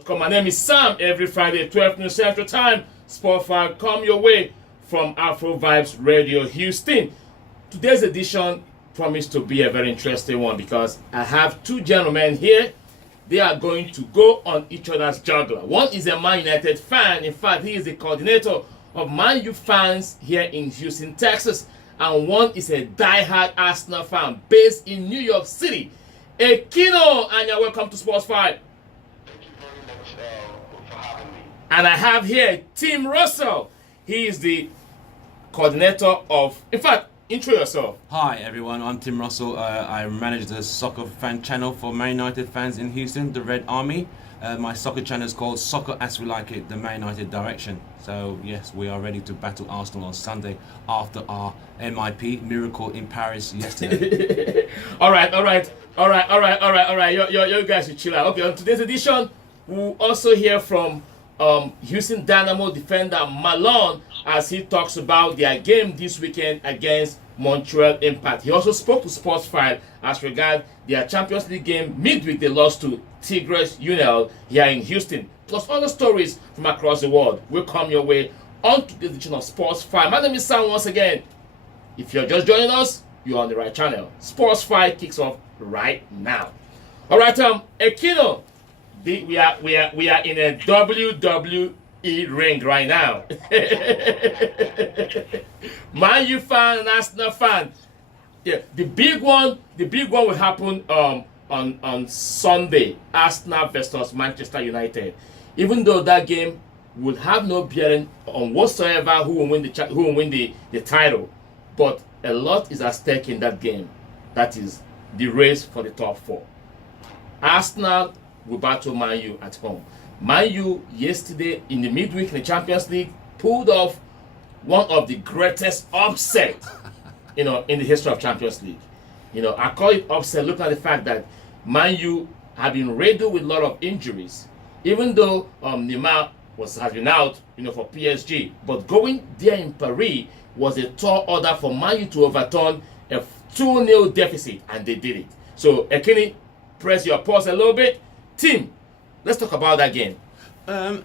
My name is Sam. Every Friday, 12 noon Central Time, Spotify come your way from Afrovibes Radio Houston. Today's edition promised to be a very interesting one because I have two gentlemen here. They are going to go on each other's juggler. One is a Man United fan. In fact, he is the coordinator of Man U fans here in Houston, Texas. And one is a die-hard Arsenal fan based in New York City. Ekino, and you're welcome to Sports 5. For having me. And I have here Tim Russell. He is the coordinator of, in fact, intro yourself. Hi everyone, I'm Tim Russell. I manage the soccer fan channel for Man United fans in Houston, the Red Army. My soccer channel is called Soccer As We Like It, the Man United direction. So yes, we are ready to battle Arsenal on Sunday after our MIP miracle in Paris yesterday. all right. You guys should chill out. Okay, on today's edition, we'll also hear from Houston Dynamo defender Malone as he talks about their game this weekend against Montreal Impact. He also spoke to Sports 5 as regard their Champions League game midweek they lost to Tigres United here in Houston. Plus other stories from across the world will come your way on today's edition of Sports 5. My name is Sam once again. If you're just joining us, you're on the right channel. Sports 5 kicks off right now. All right, Ekino, we are in a WWE ring right now. Man U fan and Arsenal fan. Yeah, the big one will happen on Sunday. Arsenal versus Manchester United. Even though that game will have no bearing on whatsoever who will win the title, but a lot is at stake in that game. That is the race for the top four. Arsenal will battle Man U at home. Man U yesterday in the midweek in the Champions League pulled off one of the greatest upsets, in the history of Champions League. I call it upset looking at the fact that Man U have been riddled with a lot of injuries. Even though Neymar has been out, for PSG, but going there in Paris was a tall order for Man U to overturn a 2-0 deficit, and they did it. So, Ekini, press your pause a little bit. Tim, let's talk about that game. I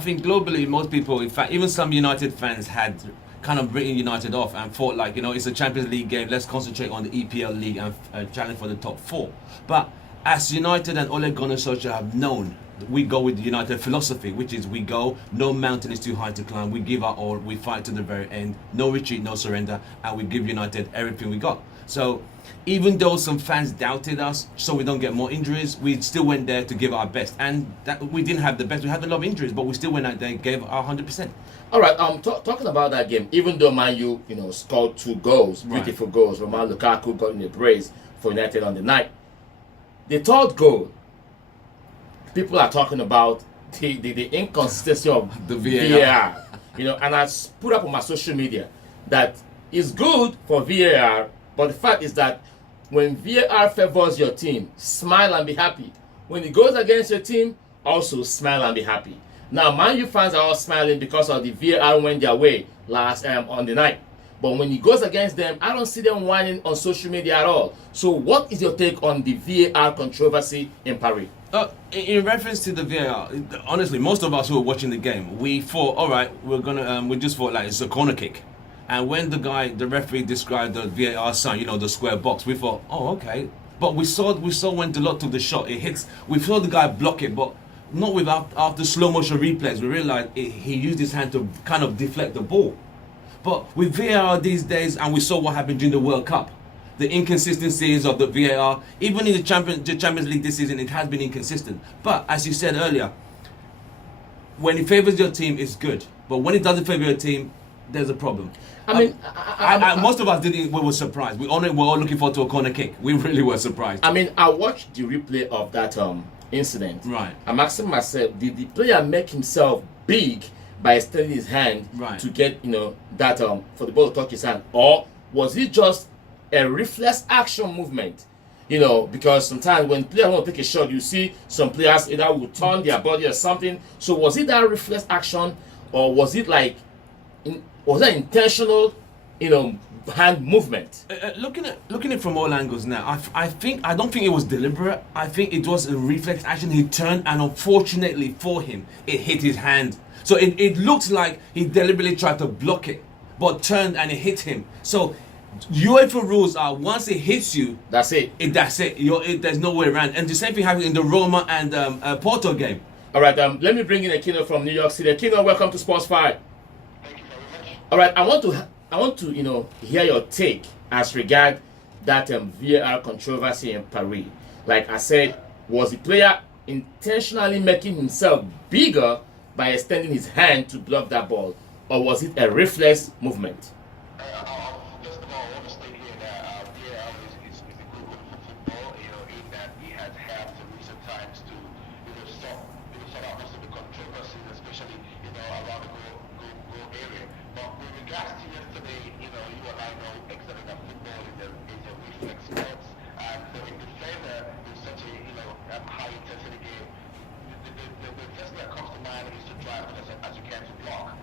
think globally, most people, in fact, even some United fans had kind of written United off and thought it's a Champions League game, let's concentrate on the EPL League and challenge for the top four. But as United and Ole Gunnar Solskjaer have known, we go with the United philosophy, which is we go, no mountain is too high to climb, we give our all, we fight to the very end, no retreat, no surrender, and we give United everything we got. So even though some fans doubted us so we don't get more injuries, we still went there to give our best. And that we didn't have the best, we had a lot of injuries, but we still went out there and gave our 100%. All right, talking about that game, even though Man U, scored 2 goals, beautiful goals, Romelu Lukaku got in the brace for United on the night. The third goal, people are talking about the inconsistency of the VAR. And I put up on my social media that it's good for VAR, but the fact is that when VAR favors your team, smile and be happy. When it goes against your team, also smile and be happy. Now, Man U fans are all smiling because of the VAR went their way last on the night. But when it goes against them, I don't see them whining on social media at all. So what is your take on the VAR controversy in Paris? In reference to the VAR, honestly, most of us who were watching the game, we thought, all right, we just thought it's a corner kick. And when the referee described the VAR sign, the square box, we thought, oh, okay. But we saw when Delort took the shot, it hits, we saw the guy block it, but not without after slow motion replays. We realized he used his hand to kind of deflect the ball. But with VAR these days, and we saw what happened during the World Cup, the inconsistencies of the VAR, even in the Champions League this season, it has been inconsistent. But as you said earlier, when it favors your team, it's good. But when it doesn't favor your team, there's a problem. Most of us we were surprised. We were all looking forward to a corner kick. We really were surprised. I watched the replay of that incident. Right. I'm asking myself, did the player make himself big by extending his hand to get that for the ball to touch his hand, or was it just a reflex action movement? Because sometimes when players want to take a shot, you see some players either will turn their body or something. So was it that reflex action, or was it was that intentional, hand movement. Looking at it from all angles now, I don't think it was deliberate. I think it was a reflex action. He turned, and unfortunately for him, it hit his hand. So it looked like he deliberately tried to block it, but turned and it hit him. So UEFA rules are once it hits you, That's it. that's it. There's no way around. And the same thing happened in the Roma and Porto game. All right, let me bring in Aquino from New York City. Aquino, welcome to Sports 5. Thank you very much. All right, I want to hear your take as regard that VAR controversy in Paris. Like I said, was the player intentionally making himself bigger by extending his hand to block that ball, or was it a reflex movement? First of all, I want to state here that VAR is a good one for football, in that he has had in recent times to, sort out most of the controversies, especially, around the goal area. But with regards to yesterday, you and I know excellent that football is a reflex sport, and in the flavor in such a high intensity game, the first thing that comes to mind is to try as much as you can to block.